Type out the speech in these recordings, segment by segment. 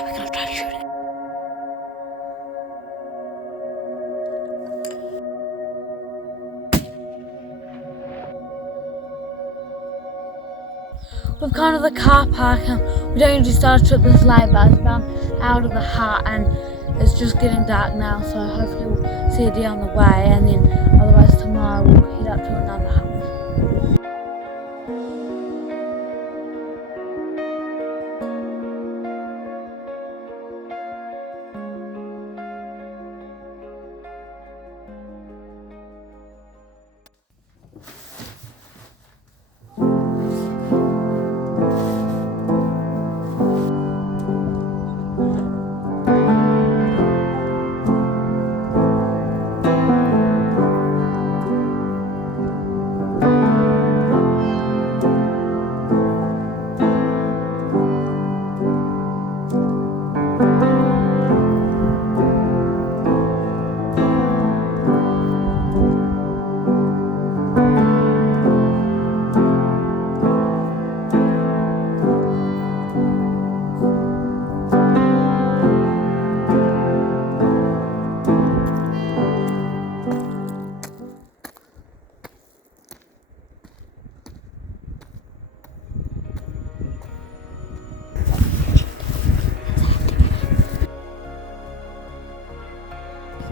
so we're gonna try to shoot it. We've gone to the car park and we don't usually start a trip this late, but it's been out of the heart and it's just getting dark now, so hopefully we'll see a deer on the way, and then otherwise tomorrow we'll head up to another hut.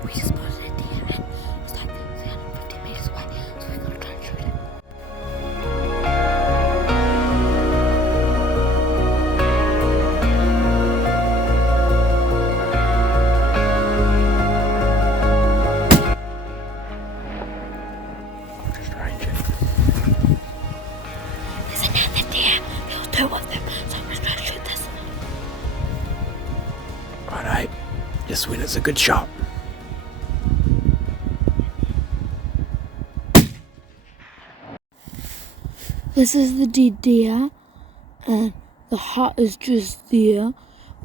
We just spotted a deer and it's like 350 meters away, so we're gonna try and shoot it. Just range it. There's another deer. There were two of them, so I'm gonna try to shoot this. Righto. Just when it's a good shot. This is the dead deer, and the hut is just there.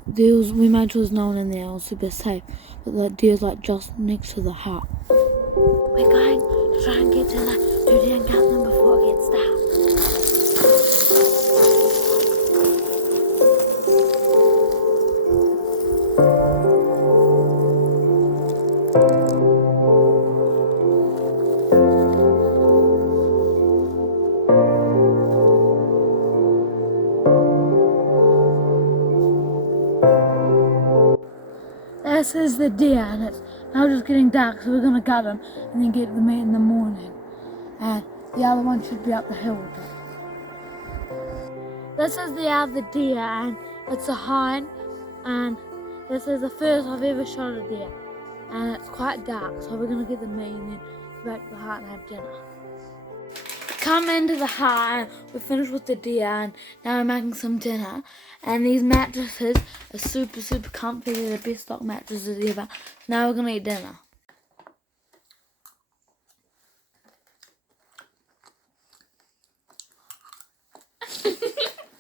We made sure there's no one in there, it was super safe, but the deer's like just next to the hut. We're going to try and get to the two deer and count them before it gets dark. This is the deer, and it's now just getting dark, so we're gonna gut him and then get the meat in the morning. And the other one should be up the hill a bit. This is the other deer, and it's a hind, and this is the first I've ever shot a deer. And it's quite dark, so we're gonna get the meat and then go back to the hut and have dinner. Come into the hut and we're finished with the deer, and now we're making some dinner. And these mattresses are super comfy. They're the best stock mattresses ever. Now we're gonna eat dinner.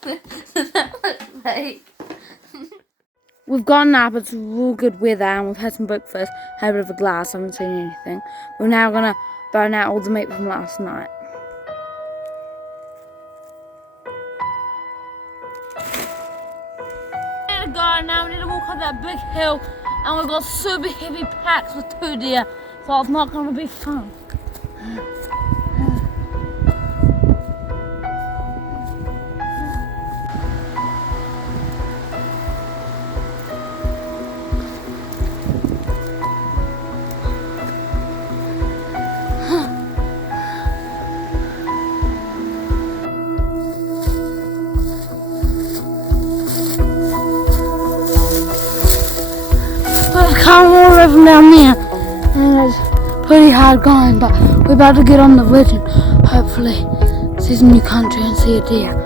That was fake. We've gotten up, it's real good weather, and we've had some breakfast, had a bit of a glass, haven't seen anything. We're now gonna burn out all the meat from last night. Now we need to walk up that big hill, and we've got super heavy packs with two deer, so it's not going to be fun. Can't roll over down there, and it's pretty hard going, but we're about to get on the ridge and hopefully see some new country and see a deer.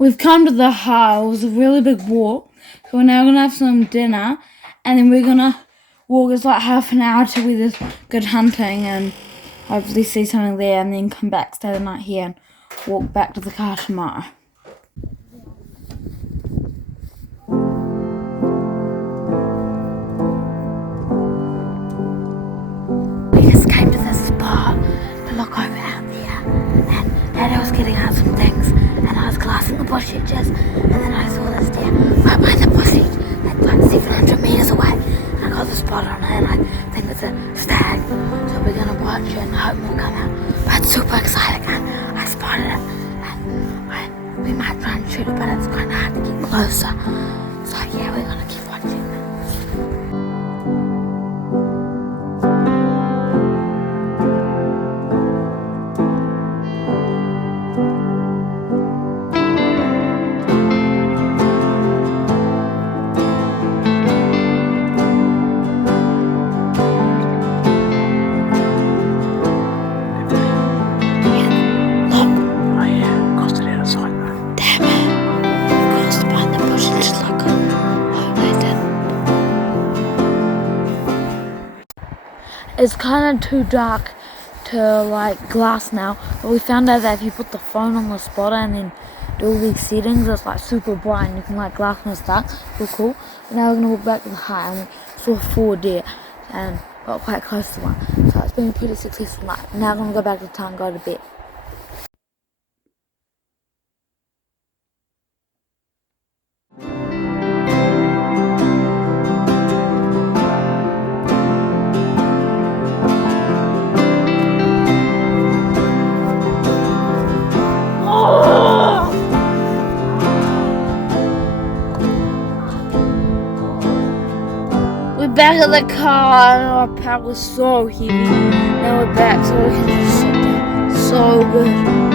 We've come to the hut. It was a really big walk, so we're now going to have some dinner, and then we're going to walk. It's like half an hour to where there's good hunting, and hopefully see something there, and then come back, stay the night here, and walk back to the car tomorrow. We just came to this spot to look over out there, and Daddy was getting out some things, and I was glassing the bush edges, and then I saw this deer right by the bush edge, that's like 700 metres away, and I got the spot on it, and I think it's a stag, so we're gonna watch it and hope it'll come out. But it's super exciting, and I spotted it, and we might try and shoot it, but it's kind of hard to get closer, so yeah, we're gonna keep watching it. Oh yeah, costed out of sight though. Damn it. Crossed behind the bushes, look. Hope they didn't. It's kind of too dark to like glass now, but we found out that if you put the phone on the spotter and then do all these settings, it's like super bright and you can like glass when it's dark. Feel cool. But now we're gonna walk back to the high and we saw 4 deer and got quite close to one. So it's been a pretty successful night. Now I'm gonna go back to town and go to bed. We're back at the car and our pack was so heavy. Now we're back so we can just sit down. So good.